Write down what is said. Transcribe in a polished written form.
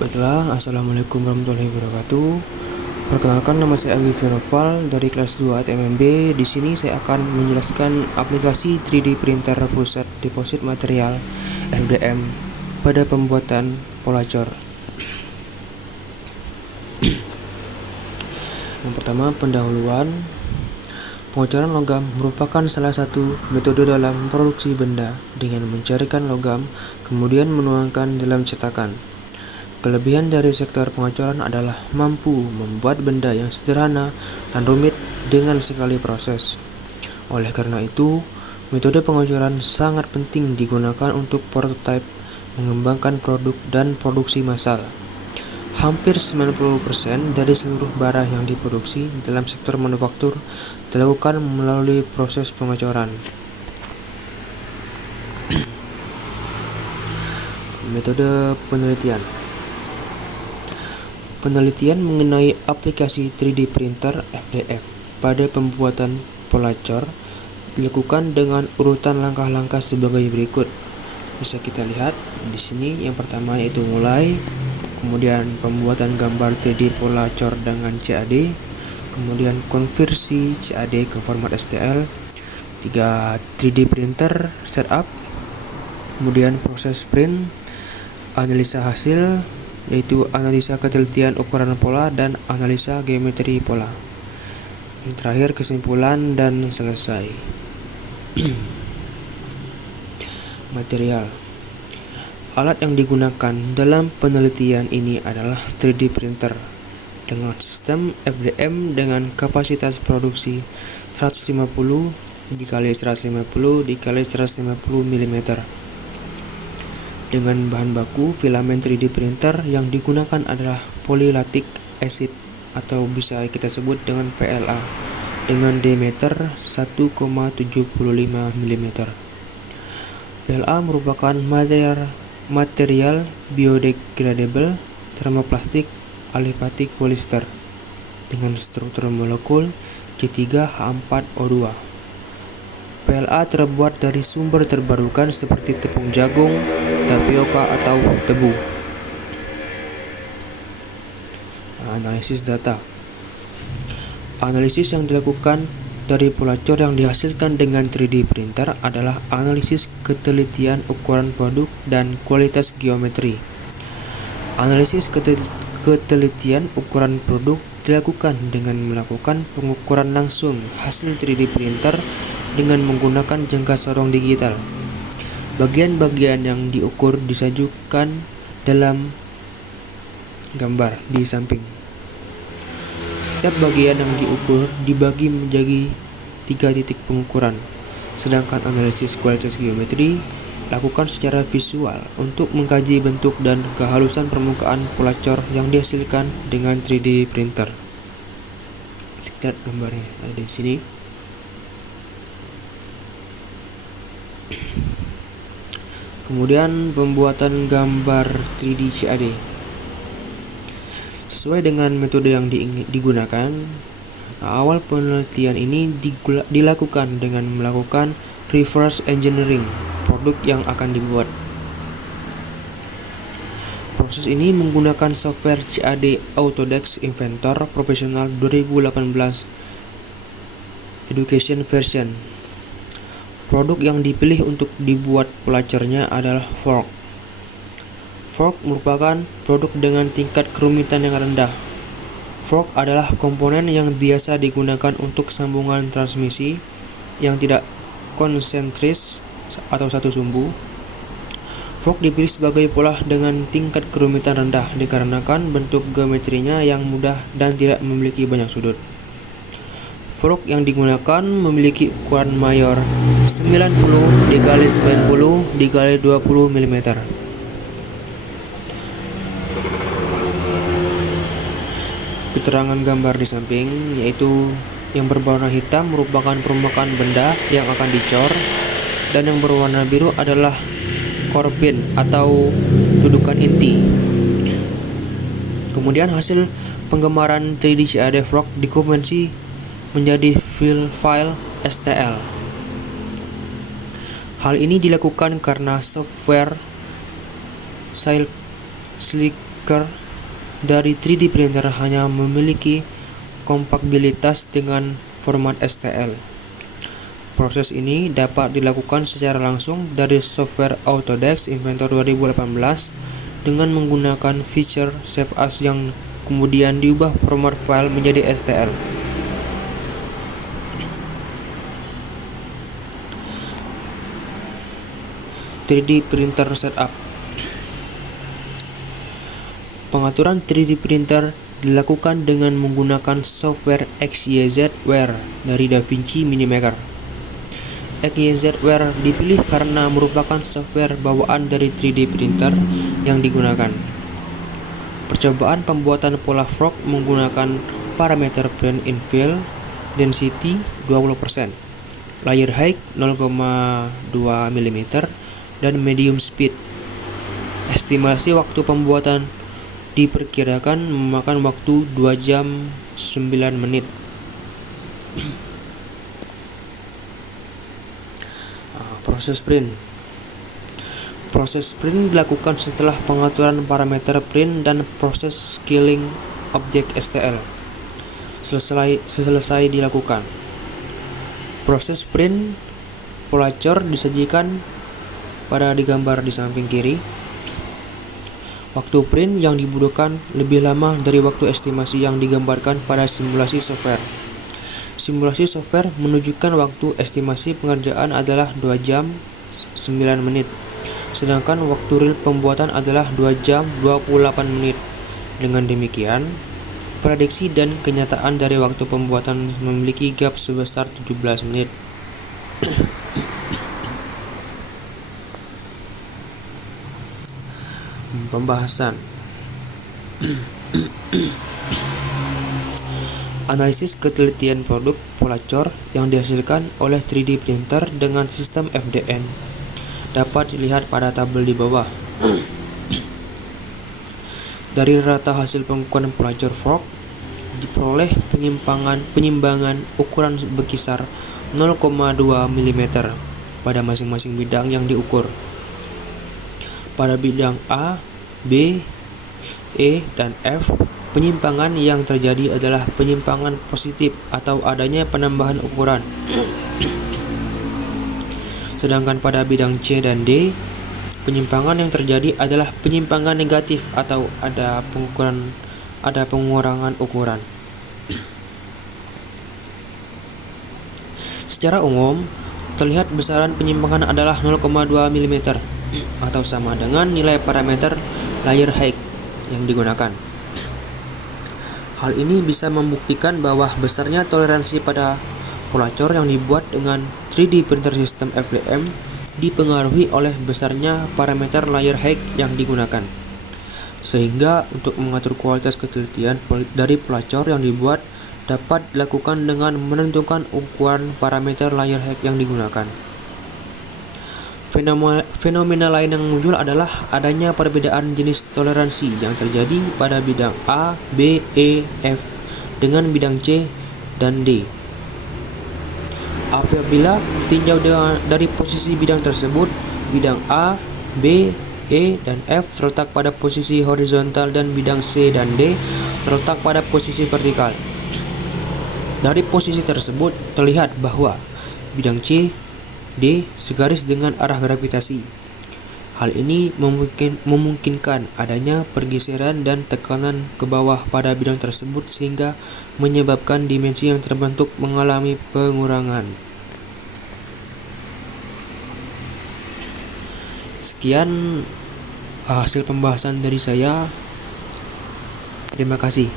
Baiklah, Assalamualaikum warahmatullahi wabarakatuh. Perkenalkan, nama saya Alwi Firnoval dari kelas 2 TMMB. Di sini saya akan menjelaskan aplikasi 3D printer pusat deposit material (FDM) pada pembuatan pola cor. Yang pertama, pendahuluan. Pengecoran logam merupakan salah satu metode dalam produksi benda dengan mencarikan logam, kemudian menuangkan dalam cetakan. Kelebihan dari sektor pengecoran adalah mampu membuat benda yang sederhana dan rumit dengan sekali proses. Oleh karena itu, metode pengecoran sangat penting digunakan untuk prototipe, mengembangkan produk, dan produksi massal. Hampir 90% dari seluruh barang yang diproduksi dalam sektor manufaktur dilakukan melalui proses pengecoran. Metode penelitian. Penelitian mengenai aplikasi 3D printer (FDM) pada pembuatan pola cor dilakukan dengan urutan langkah-langkah sebagai berikut. Bisa kita lihat di sini. Yang pertama yaitu mulai, kemudian pembuatan gambar 3D pola cor dengan CAD, kemudian konversi CAD ke format STL, 3D printer setup, kemudian proses print, analisa hasil, yaitu analisa ketelitian ukuran pola dan analisa geometri pola. Yang terakhir kesimpulan dan selesai. Material. Alat yang digunakan dalam penelitian ini adalah 3D printer dengan sistem FDM dengan kapasitas produksi 150 dikali 150 dikali 150 mm. Dengan bahan baku filamen 3D printer yang digunakan adalah polylactic acid atau bisa kita sebut dengan PLA dengan diameter 1,75 mm. PLA merupakan material biodegradable termoplastik alifatik polyester dengan struktur molekul G3H4O2. PLA terbuat dari sumber terbarukan seperti tepung jagung, tapioka, atau tebu. Analisis data. Analisis yang dilakukan dari pola cor yang dihasilkan dengan 3D printer adalah analisis ketelitian ukuran produk dan kualitas geometri. Analisis ketelitian ukuran produk dilakukan dengan melakukan pengukuran langsung hasil 3D printer dengan menggunakan jangka sorong digital. Bagian-bagian yang diukur disajikan dalam gambar di samping. Setiap bagian yang diukur dibagi menjadi 3 titik pengukuran, sedangkan analisis kualitas geometri lakukan secara visual untuk mengkaji bentuk dan kehalusan permukaan pola cor yang dihasilkan dengan 3D printer. Lihat gambarnya ada di sini. Kemudian pembuatan gambar 3D CAD. Sesuai dengan metode yang digunakan, awal penelitian ini dilakukan dengan melakukan reverse engineering produk yang akan dibuat. Proses ini menggunakan software CAD Autodesk Inventor Professional 2018 Education Version. Produk yang dipilih untuk dibuat pola cornya adalah fork. Fork merupakan produk dengan tingkat kerumitan yang rendah. Fork adalah komponen yang biasa digunakan untuk sambungan transmisi yang tidak konsentris atau satu sumbu. Fork dipilih sebagai pola dengan tingkat kerumitan rendah dikarenakan bentuk geometrinya yang mudah dan tidak memiliki banyak sudut. Fork yang digunakan memiliki ukuran mayor 90 dikali 90 dikali 20 mm. Keterangan gambar di samping yaitu yang berwarna hitam merupakan permukaan benda yang akan dicor dan yang berwarna biru adalah core pin atau dudukan inti. Kemudian hasil penggambaran 3D CAD fork dikonversi menjadi file STL. Hal ini dilakukan karena software Slick stiker dari 3D printer hanya memiliki kompatibilitas dengan format STL. Proses ini dapat dilakukan secara langsung dari software Autodesk Inventor 2018 dengan menggunakan fitur Save As yang kemudian diubah format file menjadi STL. (3D Printer Setup). Pengaturan 3D printer dilakukan dengan menggunakan software XYZware dari DaVinci Minimaker. XYZware dipilih karena merupakan software bawaan dari 3D printer yang digunakan. Percobaan pembuatan pola frog menggunakan parameter print infill density 20%, layer height 0,2 mm, dan medium speed. Estimasi waktu pembuatan diperkirakan memakan waktu 2 jam 9 menit. Proses print. Proses print dilakukan setelah pengaturan parameter print dan proses scaling objek STL selesai dilakukan. Proses print pola cor disajikan pada digambar di samping kiri. Waktu print yang dibutuhkan lebih lama dari waktu estimasi yang digambarkan pada simulasi software. Simulasi software menunjukkan waktu estimasi pengerjaan adalah 2 jam 9 menit, sedangkan waktu real pembuatan adalah 2 jam 28 menit. Dengan demikian, prediksi dan kenyataan dari waktu pembuatan memiliki gap sebesar 17 menit. Pembahasan. Analisis ketelitian produk pola cor yang dihasilkan oleh 3D printer dengan sistem FDM dapat dilihat pada tabel di bawah. Dari rata hasil pengukuran pola cor frog diperoleh penyimbangan ukuran berkisar 0,2 mm pada masing-masing bidang yang diukur. Pada bidang A, B, E, dan F, penyimpangan yang terjadi adalah penyimpangan positif atau adanya penambahan ukuran. Sedangkan pada bidang C dan D, penyimpangan yang terjadi adalah penyimpangan negatif atau ada pengurangan ukuran. Secara umum, terlihat besaran penyimpangan adalah 0,2 mm atau sama dengan nilai parameter layer height yang digunakan. Hal ini bisa membuktikan bahwa besarnya toleransi pada pola cor yang dibuat dengan 3D printer sistem FDM dipengaruhi oleh besarnya parameter layer height yang digunakan. Sehingga untuk mengatur kualitas ketelitian dari pola cor yang dibuat dapat dilakukan dengan menentukan ukuran parameter layer height yang digunakan. Fenomena lain yang muncul adalah adanya perbedaan jenis toleransi yang terjadi pada bidang A, B, E, F dengan bidang C dan D. Apabila tinjau dari posisi bidang tersebut, bidang A, B, E, dan F terletak pada posisi horizontal dan bidang C dan D terletak pada posisi vertikal. Dari posisi tersebut terlihat bahwa bidang C, D segaris dengan arah gravitasi. Hal ini memungkinkan adanya pergeseran dan tekanan ke bawah pada bidang tersebut sehingga menyebabkan dimensi yang terbentuk mengalami pengurangan. Sekian hasil pembahasan dari saya. Terima kasih.